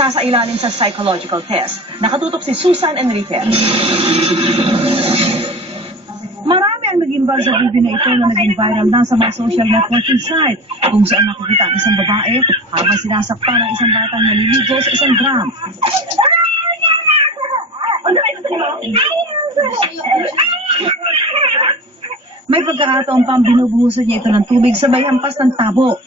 Sa ilalim sa psychological test. Nakatutok si Susan Enriquez. Marami ang naging buzz sa video na ito na naging viral na sa mga social networking site kung saan nakikita ang isang babae habang sinasaktan ng isang batang naliligo sa isang drum. May pagkakataon pang binubuhusan niya ito ng tubig sabay hampas ng tabo.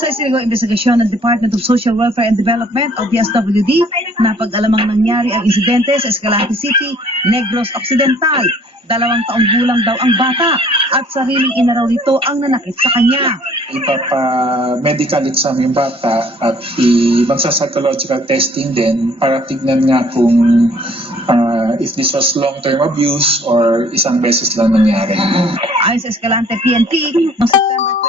Sa isinagawang investigasyon ng Department of Social Welfare and Development o DSWD, napag-alamang nangyari ang insidente sa Escalante City, Negros Occidental. 2 taong gulang daw ang bata at sariling ina raw nito ang nanakit sa kanya. Ipapa-medical exam yung bata at magsa-psychological testing din para tignan nga kung if this was long-term abuse or isang beses lang nangyari. Ayon sa Escalante PNP, noong September 23,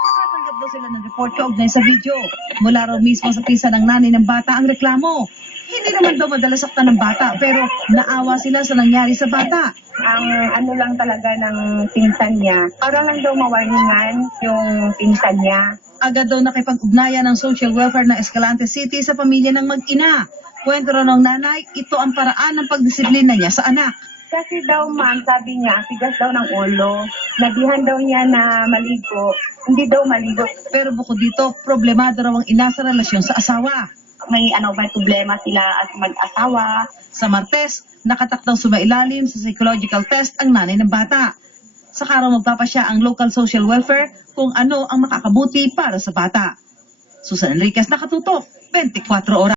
nakatanggap daw sila ng report kaugnay sa video. Mula raw mismo sa pinsan ng nanay ng bata ang reklamo. Hindi naman daw madalas saktan ng bata pero naawa sila sa nangyari sa bata. Ang ano lang talaga ng pinsan niya, para lang daw mawarningan yung pinsan niya. Agad daw nakipag-ugnayan ng social welfare ng Escalante City sa pamilya ng mag-ina. Kwento raw ng nanay, ito ang paraan ng pagdisiplina niya sa anak. Kasi daw ma'am, sabi niya, tigas daw ng ulo. Nabihan daw niya na maligo, hindi daw maligo. Pero bukod dito, problemado raw ang ina sa relasyon sa asawa. May problema sila at mag-asawa. Sa Martes, nakatakdang sumailalim sa psychological test ang nanay ng bata. Saka raw magpapasya ang local social welfare kung ano ang makakabuti para sa bata. Susan Enriquez, nakatutok, 24 oras.